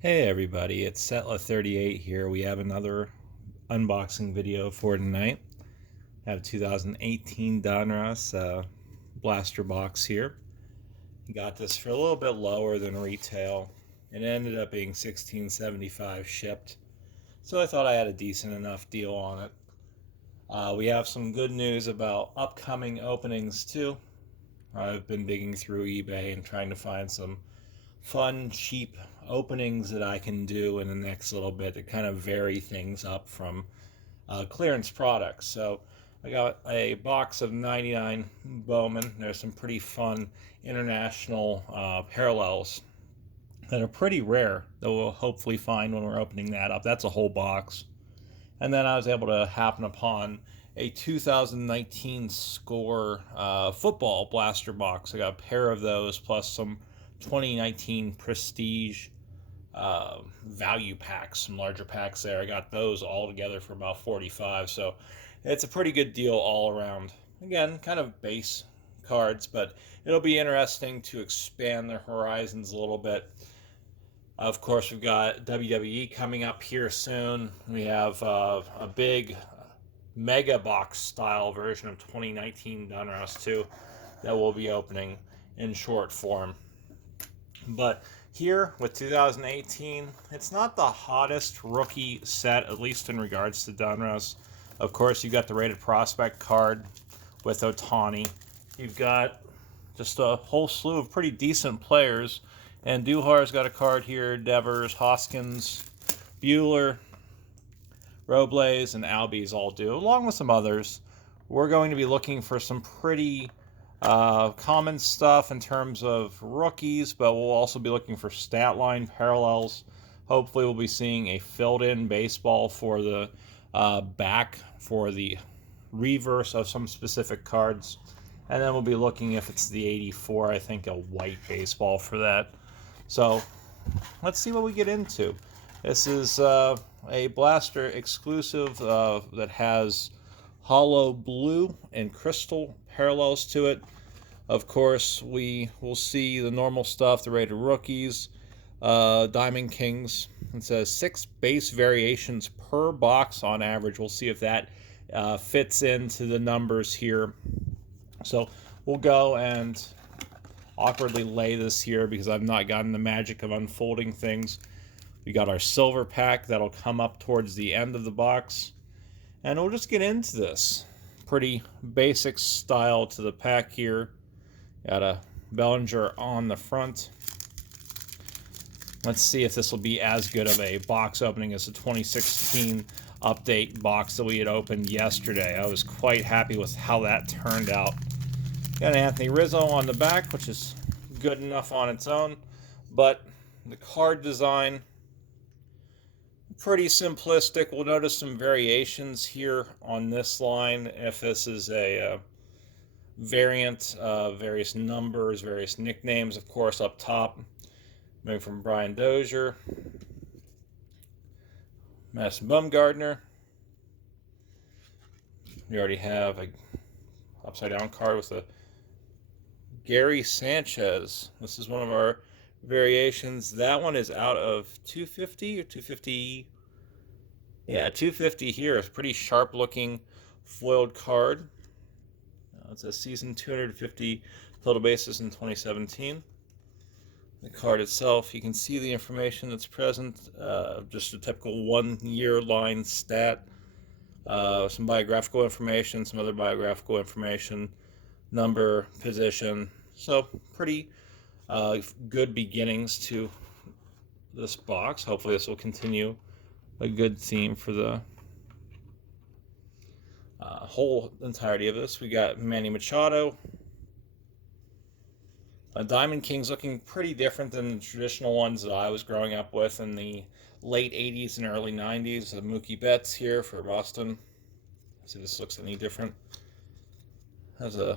Hey everybody, it's Setla38 here. We have another unboxing video for tonight. I have 2018 Donruss blaster box here. Got this for a little bit lower than retail. It ended up being $16.75 shipped, so I thought I had a decent enough deal on it. We have some good news about upcoming openings too. I've been digging through eBay and trying to find some fun, cheap openings that I can do in the next little bit to kind of vary things up from clearance products. So I got a box of 99 Bowman. There's some pretty fun international parallels that are pretty rare that we'll hopefully find when we're opening that up. That's a whole box. And then I was able to happen upon a 2019 Score football blaster box. I got a pair of those plus some 2019 Prestige value packs, some larger packs there. I got those all together for about 45, so it's a pretty good deal all around. Again, kind of base cards, but it'll be interesting to expand their horizons a little bit. Of course, we've got WWE coming up here soon. We have a big mega box style version of 2019 Donruss 2 that will be opening in short form. But here with 2018, it's not the hottest rookie set, at least in regards to Donruss. Of course, you've got the rated prospect card with Ohtani. You've got just a whole slew of pretty decent players. And Duhar's got a card here, Devers, Hoskins, Bueller, Robles, and Albies all do, along with some others. We're going to be looking for some pretty common stuff in terms of rookies, but we'll also be looking for stat line parallels. Hopefully we'll be seeing a filled-in baseball for the back for the reverse of some specific cards. And then we'll be looking, if it's the 84, I think a white baseball for that. So let's see what we get into. This is a blaster exclusive that has hollow blue and crystal parallels to it. Of course, we will see the normal stuff, the rated rookies, Diamond Kings. It says 6 base variations per box on average. We'll see if that fits into the numbers here. So we'll go and awkwardly lay this here because I've not gotten the magic of unfolding things. We got our silver pack that'll come up towards the end of the box. And we'll just get into this. Pretty basic style to the pack here. Got a Bellinger on the front. Let's see if this will be as good of a box opening as the 2016 update box that we had opened yesterday. I was quite happy with how that turned out. Got Anthony Rizzo on the back, which is good enough on its own. But the card design, pretty simplistic. We'll notice some variations here on this line. If this is a variant, various numbers, various nicknames, of course, up top. Maybe from Brian Dozier, Madison Bumgarner. We already have a upside down card with a Gary Sanchez. This is one of our variations. That one is out of 250 or 250. Yeah, 250 here. It's a pretty sharp looking foiled card. It's a season 250 total bases in 2017. The card itself, you can see the information that's present. Just a typical 1 year line stat. Some biographical information, some other biographical information, number, position. So pretty good beginnings to this box. Hopefully this will continue a good theme for the whole entirety of this. We got Manny Machado. Diamond King's looking pretty different than the traditional ones that I was growing up with in the late 80s and early 90s. Mookie Betts here for Boston. See if this looks any different. Has a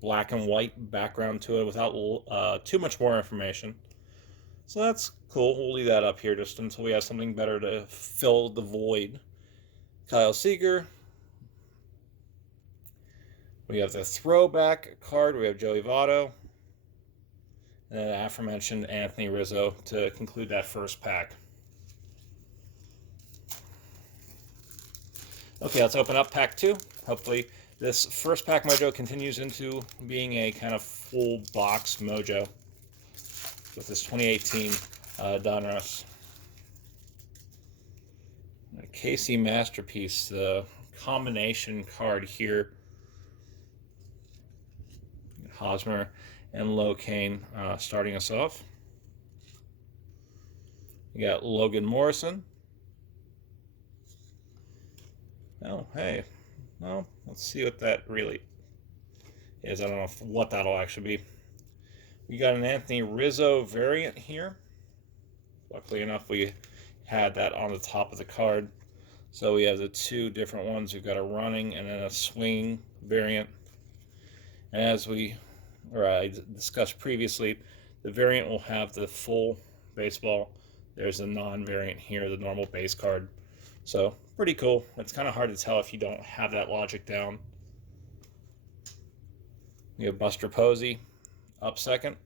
black and white background to it without too much more information. So that's cool. We'll leave that up here just until we have something better to fill the void. Kyle Seager. We have the throwback card. We have Joey Votto. the aforementioned Anthony Rizzo to conclude that first pack. Okay, let's open up pack 2. Hopefully this first pack mojo continues into being a kind of full box mojo with this 2018 Donruss. A KC Masterpiece, the combination card here. Hosmer and Locane starting us off. You got Logan Morrison. Oh, hey. Well, let's see what that really is. I don't know what that'll actually be. We got an Anthony Rizzo variant here. Luckily enough, we had that on the top of the card. So we have the two different ones. We've got a running and then a swinging variant. And as I discussed previously, the variant will have the full baseball. There's a non-variant here, the normal base card. So pretty cool. It's kind of hard to tell if you don't have that logic down. You have Buster Posey up second.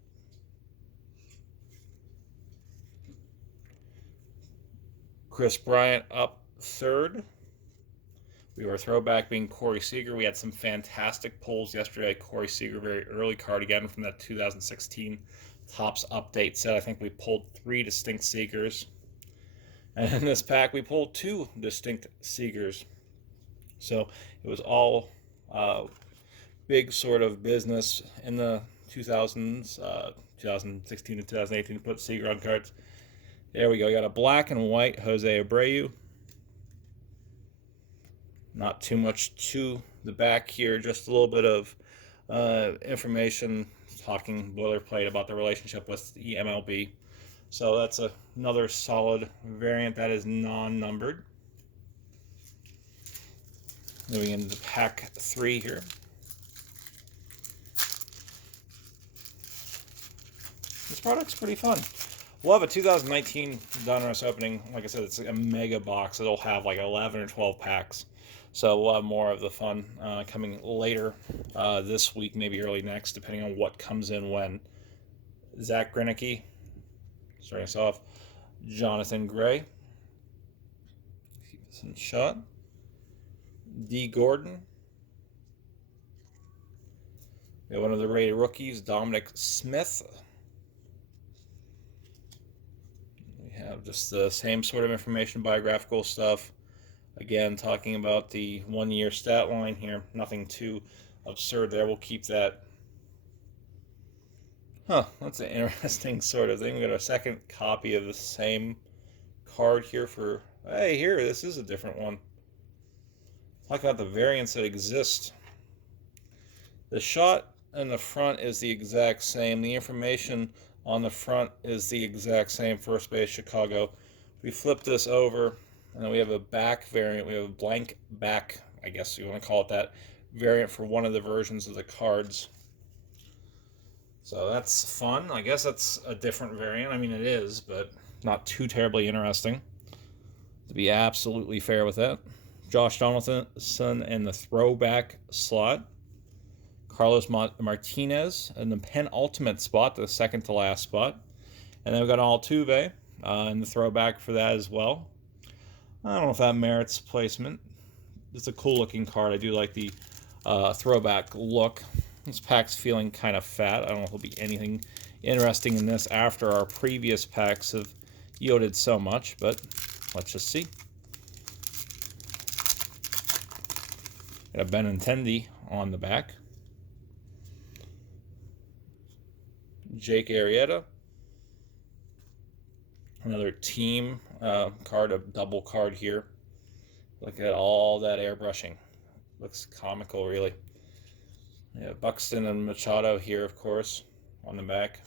Chris Bryant up third. We were throwback being Corey Seager. We had some fantastic pulls yesterday. Corey Seager, very early card again from that 2016 Topps update set. I think we pulled 3 distinct Seagers. And in this pack, we pulled 2 distinct Seagers. So it was all big sort of business in the 2000s, 2016 to 2018 to put Seager on cards. There we go. We got a black and white Jose Abreu. Not too much to the back here, just a little bit of information talking boilerplate about the relationship with the MLB. So that's another solid variant that is non-numbered. Moving into pack 3 here. This product's pretty fun. We'll have a 2019 Donruss opening. Like I said, it's a mega box. It'll have like 11 or 12 packs. So we'll have more of the fun coming later this week, maybe early next, depending on what comes in when. Zach Greinke, starting us off. Jonathan Gray. Keep this in shot. D. Gordon. We have one of the rated rookies, Dominic Smith. We have just the same sort of information, biographical stuff. Again, talking about the 1-year stat line here. Nothing too absurd there. We'll keep that. That's an interesting sort of thing. We got a second copy of the same card here for... Hey, here, this is a different one. Talk about the variants that exist. The shot in the front is the exact same. The information on the front is the exact same. First base, Chicago. We flip this over... And then we have a back variant. We have a blank back, I guess you want to call it that, variant for one of the versions of the cards. So that's fun. I guess that's a different variant. I mean, it is, but not too terribly interesting, to be absolutely fair with that. Josh Donaldson in the throwback slot. Carlos Martinez in the penultimate spot, the second to last spot. And then we've got Altuve in the throwback for that as well. I don't know if that merits placement. It's a cool looking card. I do like the throwback look. This pack's feeling kind of fat. I don't know if there'll be anything interesting in this after our previous packs have yielded so much, but let's just see. Got a Benintendi on the back. Jake Arrieta. Another team card, a double card here. Look at all that airbrushing. Looks comical, really. Yeah, Buxton and Machado here, of course, on the back.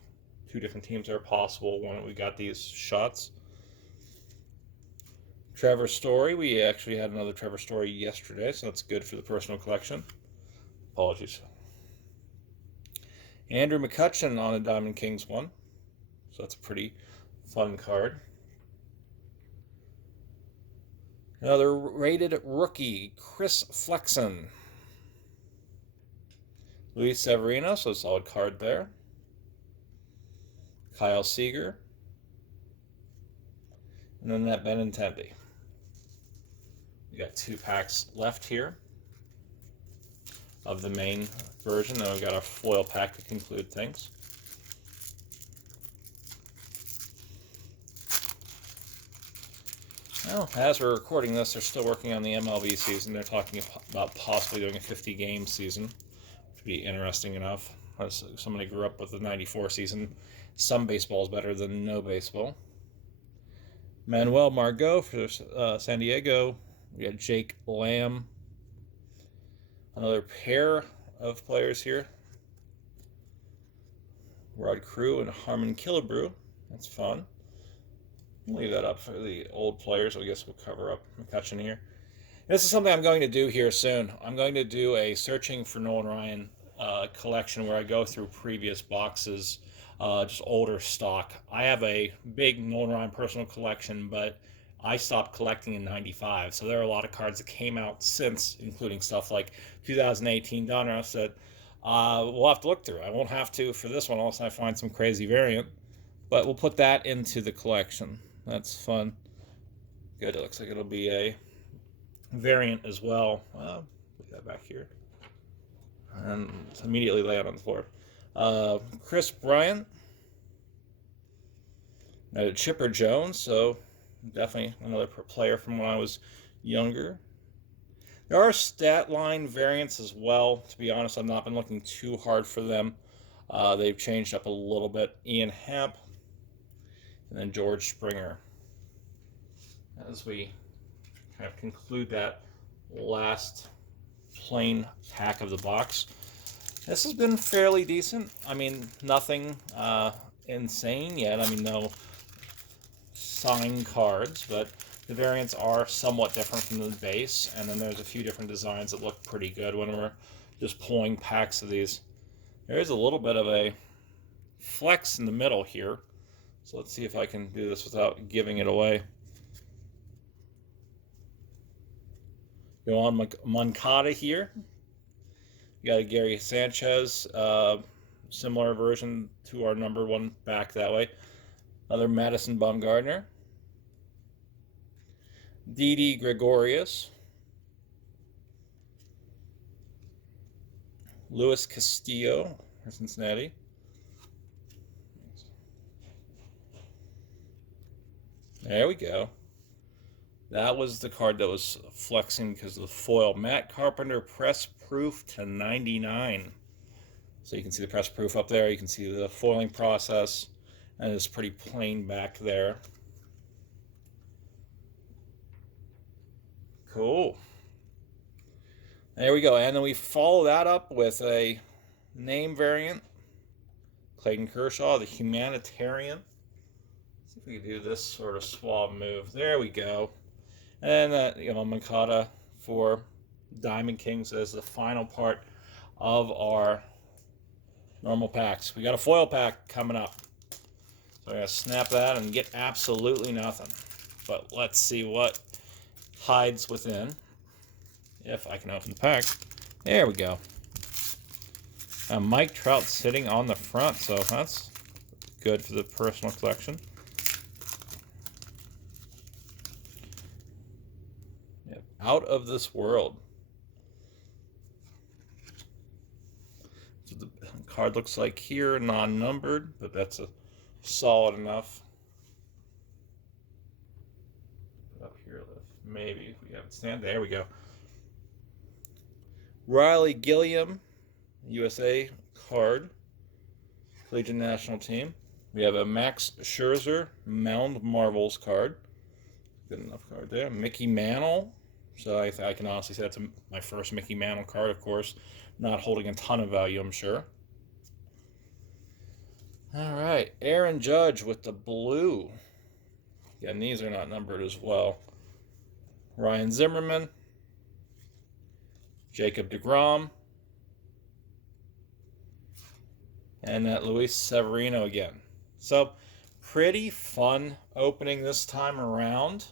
2 different teams are possible when we got these shots. Trevor Story. We actually had another Trevor Story yesterday, so that's good for the personal collection. Apologies. Andrew McCutchen on a Diamond Kings one. So that's a pretty fun card. Another rated rookie, Chris Flexen. Luis Severino, so a solid card there. Kyle Seager, and then that Benintendi. We got 2 packs left here of the main version. Then we got our foil pack to conclude things. Well, as we're recording this, they're still working on the MLB season. They're talking about possibly doing a 50-game season, which would be interesting enough. As somebody grew up with the 94 season, some baseball is better than no baseball. Manuel Margot for San Diego. We got Jake Lamb. Another pair of players here. Rod Crew and Harmon Killebrew. That's fun. We'll leave that up for the old players. I guess we'll cover up McCutcheon here. This is something I'm going to do here soon. I'm going to do a searching for Nolan Ryan collection where I go through previous boxes, just older stock. I have a big Nolan Ryan personal collection, but I stopped collecting in '95. So there are a lot of cards that came out since, including stuff like 2018 Donruss that we'll have to look through. I won't have to for this one unless I find some crazy variant, but we'll put that into the collection. That's fun. Good. It looks like it'll be a variant as well. Put that back here. And immediately lay it on the floor. Chris Bryant. Chipper Jones. So definitely another player from when I was younger. There are stat line variants as well. To be honest, I've not been looking too hard for them. They've changed up a little bit. Ian Happ. And then George Springer. As we kind of conclude that last plain pack of the box. This has been fairly decent. I mean, nothing insane yet. I mean, no signed cards, but the variants are somewhat different from the base. And then there's a few different designs that look pretty good when we're just pulling packs of these. There is a little bit of a flex in the middle here. So let's see if I can do this without giving it away. Go on Moncada here. You got a Gary Sanchez, similar version to our number 1 back that way. Another Madison Bumgarner. Didi Gregorius. Luis Castillo for Cincinnati. There we go. That was the card that was flexing because of the foil. Matt Carpenter, press proof to 99. So you can see the press proof up there. You can see the foiling process. And it's pretty plain back there. Cool. There we go. And then we follow that up with a name variant. Clayton Kershaw, the humanitarian. See if we can do this sort of suave move. There we go. And Moncada for Diamond Kings as the final part of our normal packs. We got a foil pack coming up. So I'm going to snap that and get absolutely nothing. But let's see what hides within. If I can open the pack. There we go. Mike Trout sitting on the front, so that's good for the personal collection. Yep. Out of this world. So the card looks like here, non-numbered, but that's a solid enough. Put up here, maybe if we have it stand. There we go. Riley Gilliam, USA card, Collegiate National Team. We have a Max Scherzer Mound Marvels card. Good enough card there. Mickey Mantle. So I can honestly say that's my first Mickey Mantle card, of course. Not holding a ton of value, I'm sure. All right, Aaron Judge with the blue. Yeah, and these are not numbered as well. Ryan Zimmerman. Jacob deGrom. And that Luis Severino again. So, pretty fun opening this time around.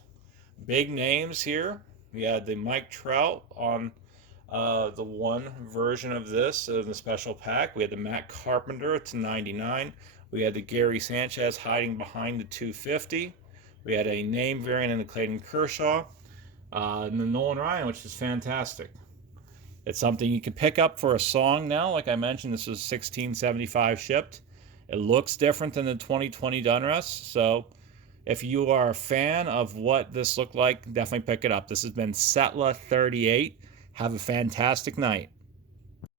Big names here. We had the Mike Trout on the one version of this in the special pack. We had the Matt Carpenter to 99. We had the Gary Sanchez hiding behind the 250. We had a name variant in the Clayton Kershaw. And the Nolan Ryan, which is fantastic. It's something you can pick up for a song now. Like I mentioned, this was $16.75 shipped. It looks different than the 2020 Donruss. So if you are a fan of what this looked like, definitely pick it up. This has been Settler 38. Have a fantastic night.